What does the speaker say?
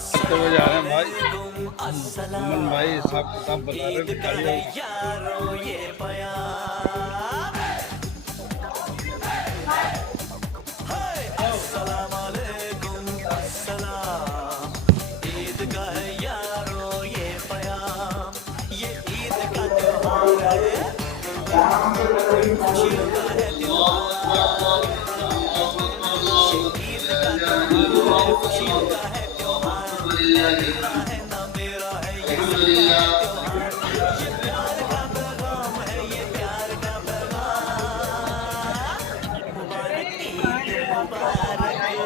तो वो जा रहे हैं भाई, सुमन भाई हिसाब किताब बता रहे हैं ईद का है यारो ये प्यार, ये ईद का त्योहार है, खुशियों का है त्योहार, ईद का त्योहार है, खुशियों का है त्योहार, तेरा है ना मेरा है ये सबका त्योहार, ये प्यार का पैगाम है, ये प्यार का पैगाम। मुबारक ईद मुबारक, भाई।